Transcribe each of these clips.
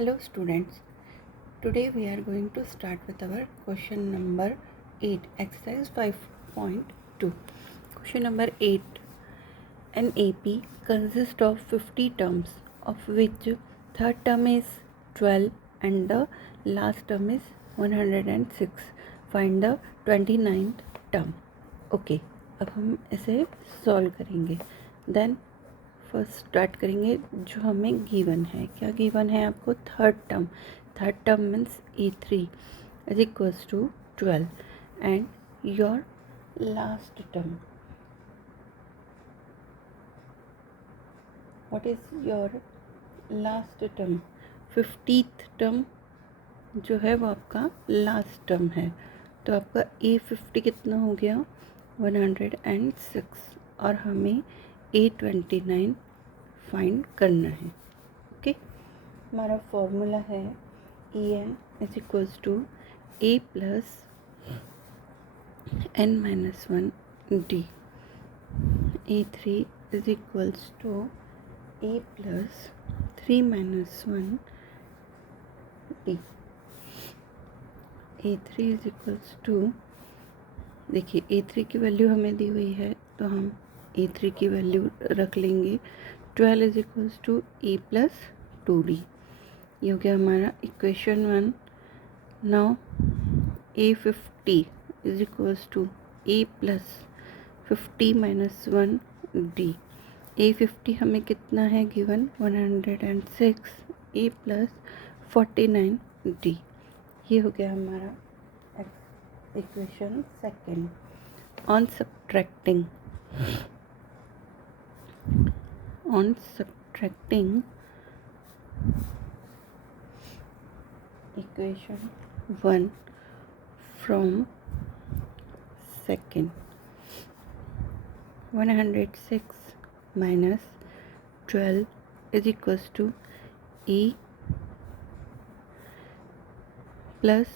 Hello students, today we are going to start with our question number 8, exercise 5.2. Question number 8, an AP consists of 50 terms, of which third term is 12 and the last term is 106. Find the 29th term. Okay, अब हम इसे solve करेंगे. Then first start करेंगे जो हमें given है. क्या given है आपको? Third term means E3 is equals to 12 and your last term. What is your last term? 50th term जो है वो आपका लास्ट टर्म है. तो आपका A50 कितना हो गया? 106 और हमें A29 फाइंड करना है. ओके, हमारा फॉर्मूला है En is equals to A plus n-1 D. A3 is equals to A plus 3-1 D. A3 is equals to, देखिए A3 की वैल्यू हमें दी हुई है तो हम A3 की वैल्यू रख लेंगे. 12 is equals to A plus 2D. ये हो गया हमारा equation 1. Now A50 is equals to A plus 50-1 D. A50 हमें कितना है गिवन? 106. A plus 49 D. ये हो गया हमारा equation second. On subtracting equation 1 from second, 106 minus 12 is equals to A plus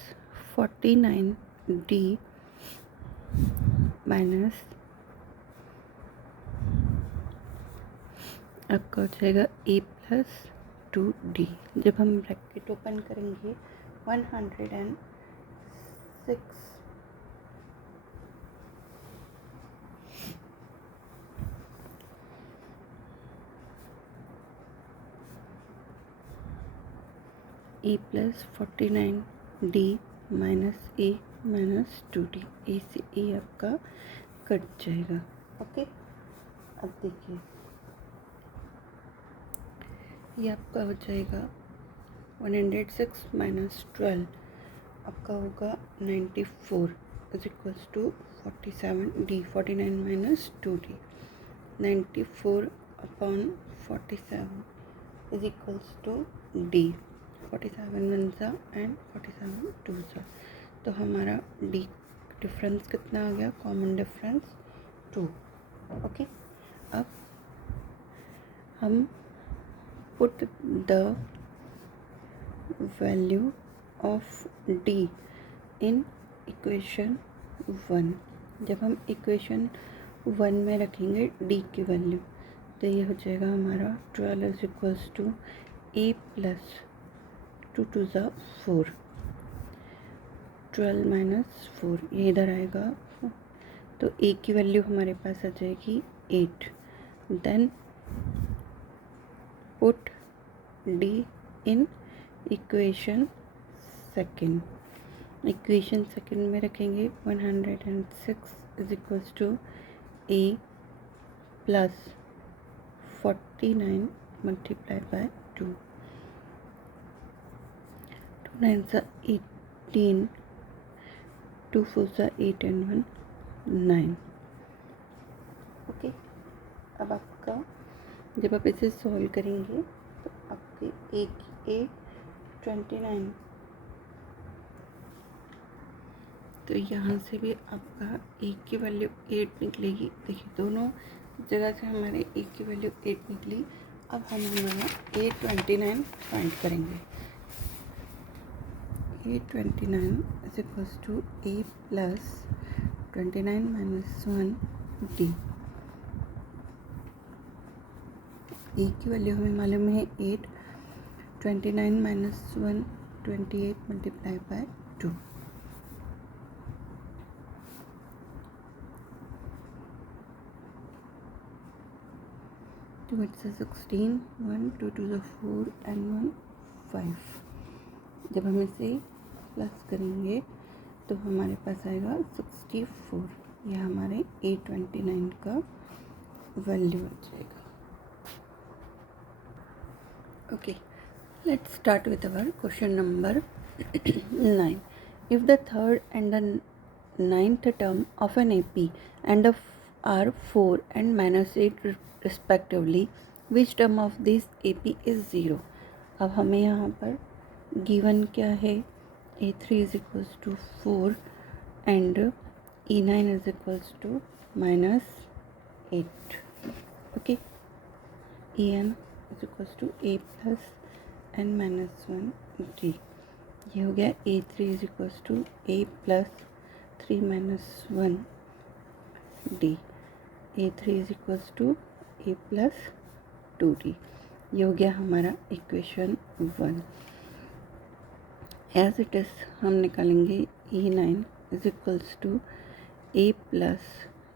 49D minus आपका हो जाएगा A प्लस 2D. जब हम ब्रैकेट ओपन करेंगे 106 A plus 49D minus A minus 2D. ए से ए आपका कट जाएगा. ओके, अब देखिए ये आपका हो जाएगा 106 माइनस 12 आपका होगा 94 is equals to 47D. 49 minus 2D. 94 upon 47 is equals to D. 47 1 सा एंड 47 2 सा. तो हमारा D डिफरेंस कितना आ गया? Common difference 2. ओके, अब हम put the value of D in equation 1. जब हम इक्वेशन 1 में रखेंगे D की वैल्यू तो ये हो जाएगा हमारा 12 is equals to A plus 2 2 ज़ा 4. 12 माइनस 4 ये इधर आएगा तो A की वैल्यू हमारे पास आ जाएगी 8. Then put D in equation second. Equation second में रखेंगे 106 is equals to A plus 49 multiply by 2. 2 9 सा 18, 2 4 सा 8 and 1 9. ओके, अब आपका जब आप इसे सॉल्व करेंगे तो आपके A29 तो यहाँ से भी आपका A की वैल्यू 8 निकलेगी. देखिए दोनों जगह से हमारे A की वैल्यू 8 निकली. अब हम हमारा A29 फाइंड करेंगे. A29 is equals to A plus 29 minus 1 D. A की वैल्यू हमें मालूम है 8. 29 minus 1, 28 multiplied by 2. Two it's 16, 1, 2 to the 4 and 1 5. जब हम इसे प्लस करेंगे तो हमारे पास आएगा 64. यह हमारे A29 का वैल्यू आ जाएगा. Okay, let's start with our question number 9. If the third and the ninth term of an AP and are 4 and minus 8 respectively, which term of this AP is 0? अब हमें यहाँ पर given क्या है, A3 is equals to 4 and E9 is equals to minus 8. Okay, En is equals to A plus n minus 1 d. ये हो गया A3 is equals to A plus 3 minus 1 d. A3 is equals to A plus 2d. ये हो गया हमारा equation 1. As it is हम निकालेंगे E9 is equals to A plus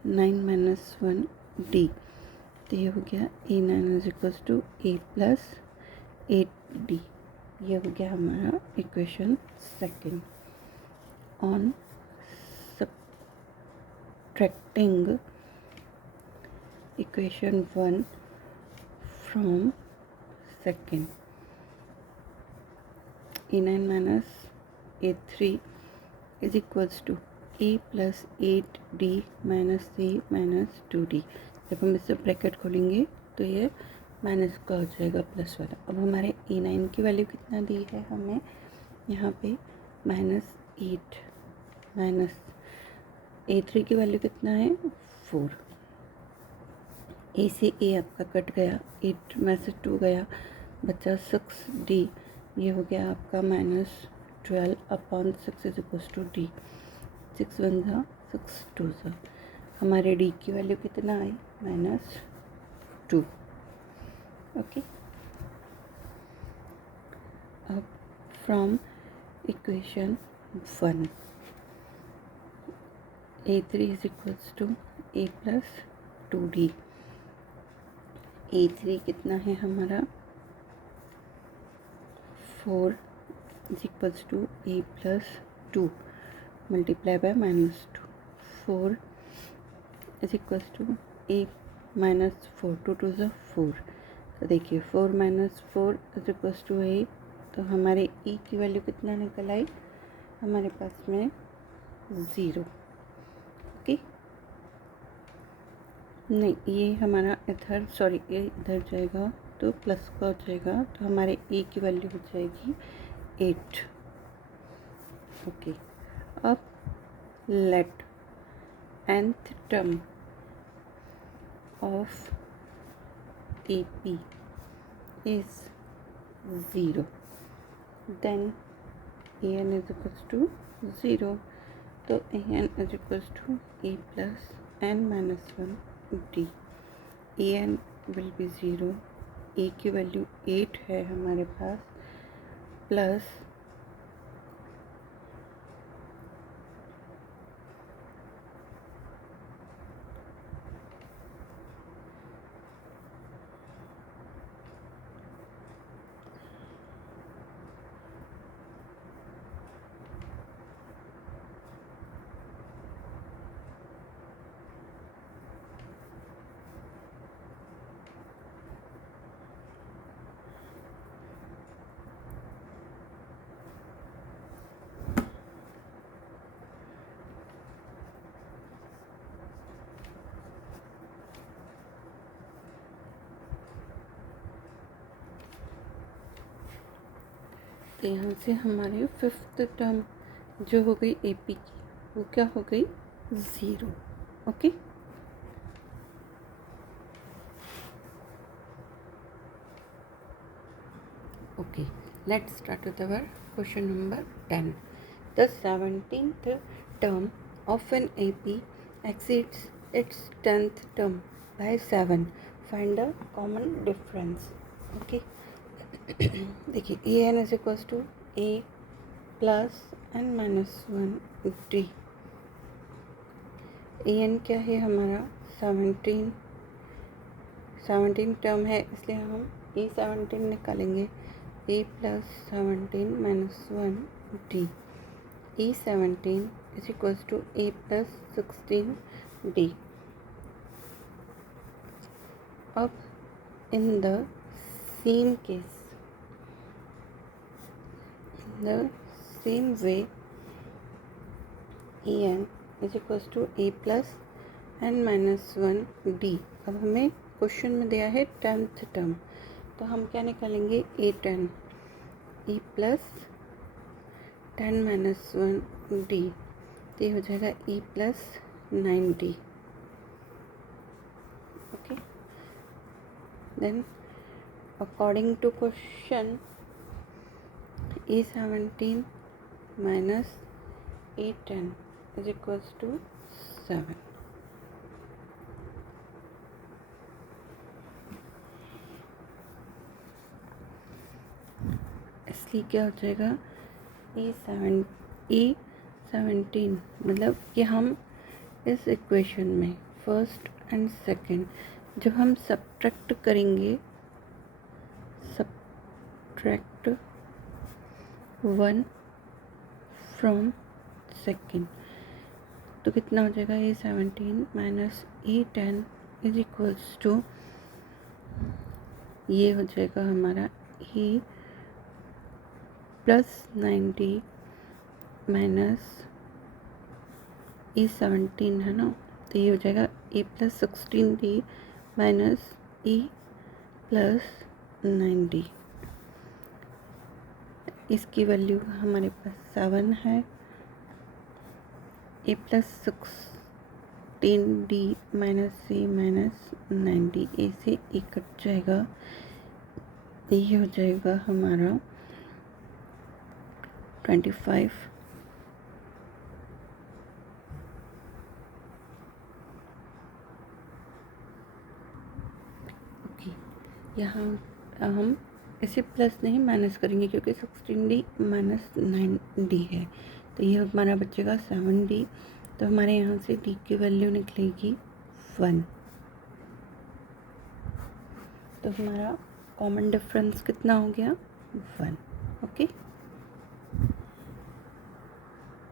9 minus 1 d. तो ये हो गया E9 is equals to A plus 8d. ये हो गया हमारा equation 2. On subtracting equation 1 from second, E9 minus A3 is equals to A plus 8d minus A minus 2d. जब हम इससे ब्रैकेट खोलेंगे तो ये माइनस का हो जाएगा प्लस वाला. अब हमारे E9 की वैल्यू कितना दी है हमें यहाँ पे -8, माइनस A3 की वैल्यू कितना है 4. ए से ए आपका कट गया, 8 में से 2 गया, बचा 6d. ये हो गया आपका -12 upon 6 is equals to d. 6 1 ज़ा 6 2 ज़ा. हमारे d की वैल्यू कितना आई -2. ओके, अब from equation 1 A3 is equals to A plus 2d. A3 कितना है हमारा 4 is equals to A plus 2 multiply by -2. 4 is equals to A minus 4, 2 2 ज़ा 4. तो देखिए 4 minus 4 is equals to A. तो हमारे E की वैल्यू कितना निकल आई हमारे पास में 0. ओके, नहीं ये हमारा इधर, सॉरी ये इधर जाएगा तो प्लस का हो जाएगा. तो हमारे E की वैल्यू हो जाएगी 8. ओके, अब late nth term of AP is 0, then an is equals to 0. तो an is equals to A plus n minus 1 d. an will be 0. A की वैल्यू 8 है हमारे पास, प्लस तो यहाँ से हमारे 5th टर्म जो हो गई AP की वो क्या हो गई 0. Okay, okay, let's start with our question number 10. The 17th term of an AP exceeds its 10th term by 7. Find a common difference. Okay, देखिए A N is equals to A plus N minus one D. A N क्या है हमारा 17 term है, इसलिए हम E17 निकालेंगे। A plus 17 minus one D. E17 is equals to A plus 16 D. अब in the same case, in the same way, en is equals to a plus n minus one d। अब हमें question में दिया है 10th term, तो हम क्या निकालेंगे a10 e plus 10 minus one D, तो ये हो जाएगा e plus 9d। Okay, then according to question, E17 minus A10 is equals to 7। इसलिए क्या हो जाएगा E17 मतलब कि हम इस इक्वेशन में फर्स्ट एंड सेकंड जब हम सब्ट्रैक्ट करेंगे, subtract 1 from second, तो कितना हो जाएगा E17 minus E10 is equals to, ये हो जाएगा हमारा E प्लस 90 माइनस E17 है ना, तो ये हो जाएगा E plus 16D minus E plus 9D। इसकी वैल्यू हमारे पास 7 है। A plus 16D minus C minus 9D, A से ए कट जाएगा, ये हो जाएगा हमारा 25। ओके, यहाँ हम इसे प्लस नहीं माइनस करेंगे क्योंकि 16D माइनस 9D है, तो ये हमारा बचेगा 7D। तो हमारे यहाँ से D की वैल्यू निकलेगी 1। तो हमारा कॉमन डिफरेंस कितना हो गया 1। ओके।